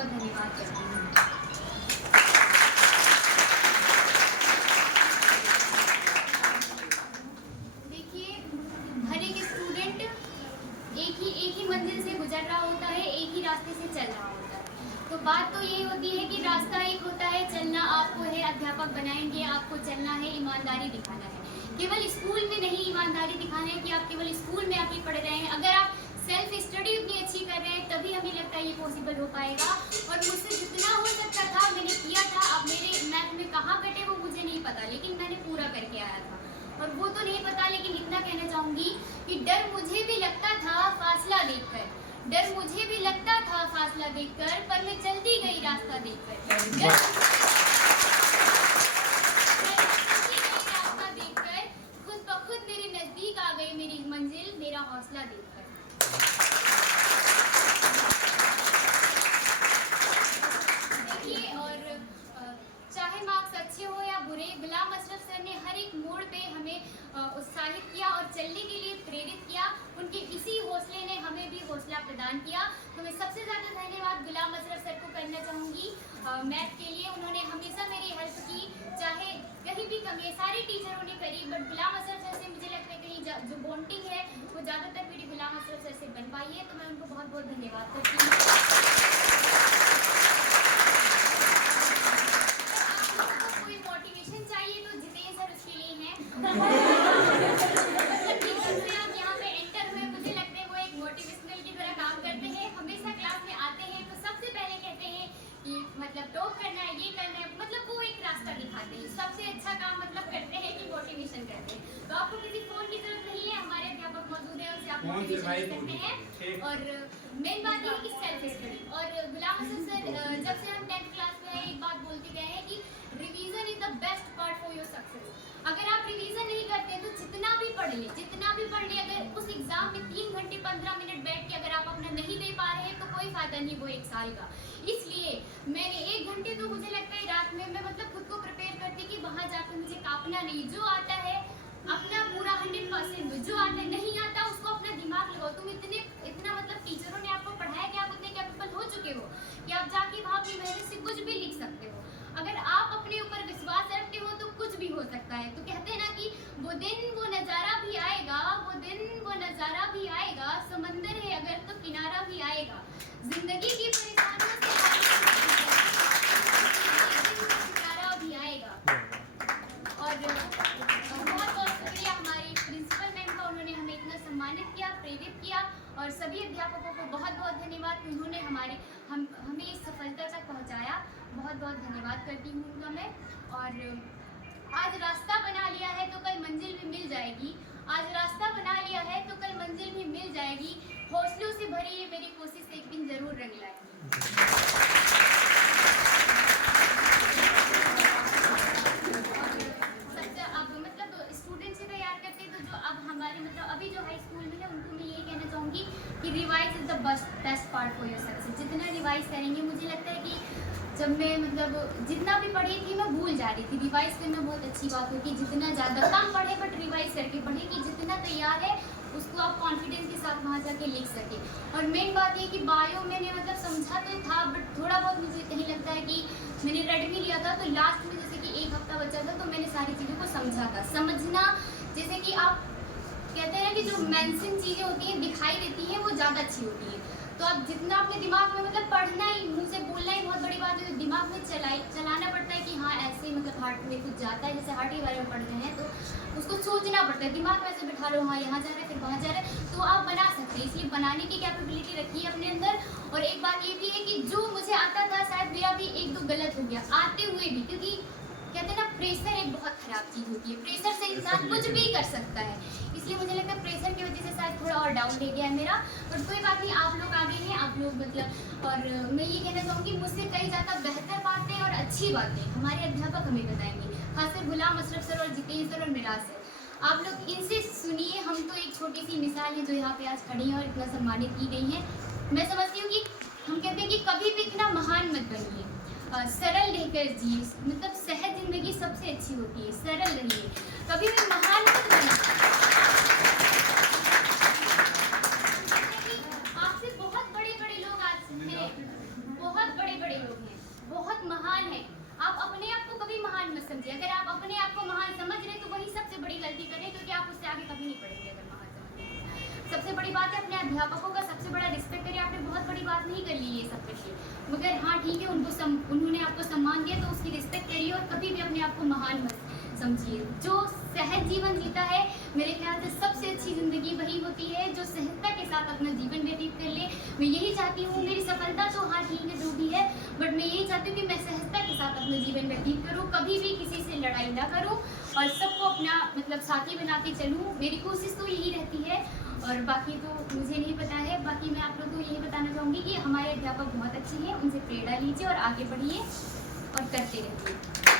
बहुत धन्यवाद करती हूँ। देखिए, हर एक स्टूडेंट एक ही मंजिल से गुजर रहा होता है, एक ही रास्ते से चल रहा होता है। तो बात तो यही होती है कि रास्ता एक होता है, चलना आपको है, अध्यापक बनाएंगे, आपको चलना है, ईमानदारी दिखाना है। केवल स्कूल में नहीं ईमानदारी दिखाना है कि आप केवल स्कूल में आप ही पढ़ रहे हैं। अगर आप सेल्फ स्टडी उतनी अच्छी कर रहे हैं तभी हमें लगता है ये पॉसिबल हो पाएगा। और मुझसे जितना हो सकता था मैंने किया था। अब मेरे मैथ में कहाँ कटे वो मुझे नहीं पता, लेकिन मैंने पूरा करके आया था। और वो तो नहीं पता, लेकिन इतना कहना चाहूँगी कि डर मुझे भी लगता था फासला देखकर, डर मुझे भी लगता था फासला देखकर, पर मैं चलती गई रास्ता देखकर। खुद ब खुद मेरे नजदीक आ गई मेरी मंजिल, मेरा हौसला देखकर। देखिए, और चाहे मार्क्स अच्छे हो या बुरे, गुलाम अशरफ सर ने हर एक मोड़ पे हमें उत्साहित किया और चलने के लिए प्रेरित किया। उनके इसी हौसले ने हमें भी हौसला प्रदान किया। तो मैं सबसे ज़्यादा धन्यवाद गुलाम अशरफ सर को करना चाहूँगी मैथ के लिए। उन्होंने हमेशा मेरी हेल्प की, चाहे कहीं भी कमी है, सारे टीचरों ने करी, बट गुलाम अशरफ सर से मुझे लगता है कहीं जो बॉन्डिंग है वो ज़्यादातर मेरी गुलाम अशरफ सर से बन पाई है। तो मैं उनको बहुत बहुत धन्यवाद करती हूँ। कोई मोटिवेशन चाहिए तो जितेंद्र सर उसके लिए हैं। आप यहाँ पे एंटर हुए, मुझे लगता है वो एक मोटिवेशनल की तरह काम करते हैं। हमेशा क्लास में आते हैं तो सबसे पहले कहते हैं कि मतलब टॉप करना है, ये करना है, मतलब वो एक रास्ता दिखाते हैं। सबसे अच्छा काम मतलब करते हैं कि मोटिवेशन करते हैं। तो आपको किसी फोन की जरूरत नहीं है, हमारे अध्यापक मौजूद है, उनसे आप मोटिवेशन ले सकते हैं। और मेन बात ये है कि सेल्फ स्टडी। और गुलाम अशरफ सर जब से हम 10th क्लास में है, एक बात बोलते गए हैं कि revision is the best part for your success. अगर आप रिवीजन नहीं करते तो जितना भी पढ़ ले, अगर उस एग्जाम में 3 घंटे 15 मिनट बैठ के अगर आप अपना नहीं दे पा रहे हैं तो कोई फायदा नहीं वो 1 साल का। इसलिए मैंने 1 घंटे तो मुझे लगता है रात में मैं मतलब खुद को प्रिपेयर करती कि वहां जाकर मुझे कांपना नहीं, जो आता है अपना पूरा 100% दो, जो आता नहीं आता उसको अपना दिमाग लगाओ। तुम इतना मतलब टीचरों ने आपको पढ़ाया कि आप उतने कैपेबल हो चुके हो कि आप जाके वहाँ अपनी मेहनत से कुछ भी लिख सकते हो। अगर आप अपने ऊपर विश्वास रखते हो तो कुछ भी हो सकता है। तो कहते हैं ना कि वो दिन वो नज़ारा भी आएगा, वो दिन वो नज़ारा भी आएगा, समंदर है अगर तो किनारा भी आएगा। जिंदगी की परेशानियों से किनारा भी आएगा। और बहुत बहुत शुक्रिया हमारी प्रिंसिपल मैम का, उन्होंने हमें इतना सम्मानित किया, प्रेरित किया। और सभी अध्यापकों को बहुत बहुत धन्यवाद, उन्होंने हमें इस सफलता तक पहुंचाया। बहुत बहुत धन्यवाद करती हूँ उनका मैं। और आज रास्ता बना लिया है तो कल मंजिल भी मिल जाएगी, आज रास्ता बना लिया है तो कल मंजिल भी मिल जाएगी। हौसलों से भरी ये मेरी कोशिश एक दिन जरूर रंग लाएगी। स्टूडेंट से तैयार करते हैं तो जो अब हमारे मतलब अभी जो हाई स्कूल में है उनको मैं यही कहना चाहूँगी कि revise is the best part for your success. जितना रिवाइज करेंगे, मुझे लगता है कि जब मैं मतलब जितना भी पढ़ी थी मैं भूल जा रही थी। रिवाइज करना बहुत अच्छी बात होती है, जितना ज़्यादा कम पढ़े बट रिवाइज करके पढ़े कि जितना तैयार है उसको आप कॉन्फिडेंस के साथ वहाँ जाके लिख सके। और मेन बात ये कि बायो मैंने मतलब समझा तो था बट थोड़ा बहुत मुझे कहीं लगता है कि मैंने रेड भी लिया था तो लास्ट में जैसे कि 1 हफ्ता बचा था तो मैंने सारी चीज़ों को समझा था। समझना जैसे कि आप कहते हैं कि जो मेंशन चीज़ें होती हैं दिखाई देती हैं वो ज़्यादा अच्छी होती है। तो आप जितना अपने दिमाग में मतलब पढ़ना ही, मुँह से बोलना ही बहुत बड़ी बात है, तो दिमाग में चलाना पड़ता है कि हाँ ऐसे ही मतलब हार्ट में कुछ जाता है। जैसे हार्ट के बारे में पढ़ रहे हैं तो उसको सोचना पड़ता है, दिमाग में ऐसे बिठा लो हाँ यहाँ जा रहे हैं फिर वहाँ जा रहे हैं, तो आप बना सकते हैं। इसलिए बनाने की कैपेबिलिटी रखिए अपने अंदर। और एक बात ये भी है कि जो मुझे आता था शायद मेरा भी 1-2 गलत हो गया आते हुए भी, क्योंकि कहते हैं ना प्रेशर एक बहुत खराब चीज़ होती है, प्रेशर से इंसान कुछ भी कर सकता है। इसलिए मुझे लगता है प्रेशर की वजह से शायद थोड़ा और डाउन ले गया है मेरा। और कोई बात नहीं, आप लोग आगे हैं, आप लोग मतलब। और मैं ये कहना चाहूँगी मुझसे कई ज़्यादा बेहतर बातें और अच्छी बातें हमारे अध्यापक हमें बताएंगे, खासकर गुलाम अशरफ सर और जितेंद्र सर और मिराज सर। आप लोग इनसे सुनिए, हम तो एक छोटी सी मिसाल है जो यहाँ पे आज खड़ी है और इतना सम्मानित की गई है। मैं समझती हूँ कि हम कहते हैं कि कभी भी इतना महान मत बनिए, सरल रहकर जिए। मतलब सहज जिंदगी सबसे अच्छी होती है, सरल रहिए, कभी भी महान मत बनिए। आपसे बहुत बड़े बड़े लोग आज हैं, बहुत बड़े बहुत महान है। आप अपने आप को कभी महान मत समझिए। अगर आप अपने आप को महान समझ रहे तो वही सबसे बड़ी गलती करें, क्योंकि आप उससे आगे कभी नहीं बढ़ेंगे अगर महान समझेंगे। सबसे बड़ी बात है अपने अध्यापकों का सबसे बड़ा रिस्पेक्ट करिए। आपने बहुत बड़ी बात नहीं कर ली ये सब करिए, मगर हाँ ठीक है, उन्होंने आपको सम्मान दिया तो उसकी रिस्पेक्ट करिए और कभी भी अपने आप को महान मत समझिए। जो सहज जीवन जीता है, मेरे ख्याल से सबसे अच्छी ज़िंदगी वही होती है जो सहजता के साथ अपना जीवन व्यतीत कर ले। मैं यही चाहती हूँ, मेरी सफलता तो हाँ ठीक है जो भी है, बट मैं यही चाहती हूँ कि मैं सहजता के साथ अपना जीवन व्यतीत करूँ, कभी भी किसी से लड़ाई ना करूँ और सबको अपना मतलब साथी बना के चलूँ। मेरी कोशिश तो यही रहती है, और बाकी तो मुझे नहीं पता है। बाकी मैं आप लोगों को यही बताना चाहूँगी कि हमारे अध्यापक बहुत अच्छे हैं, उनसे प्रेरणा लीजिए और आगे बढ़िए और करते रहिए।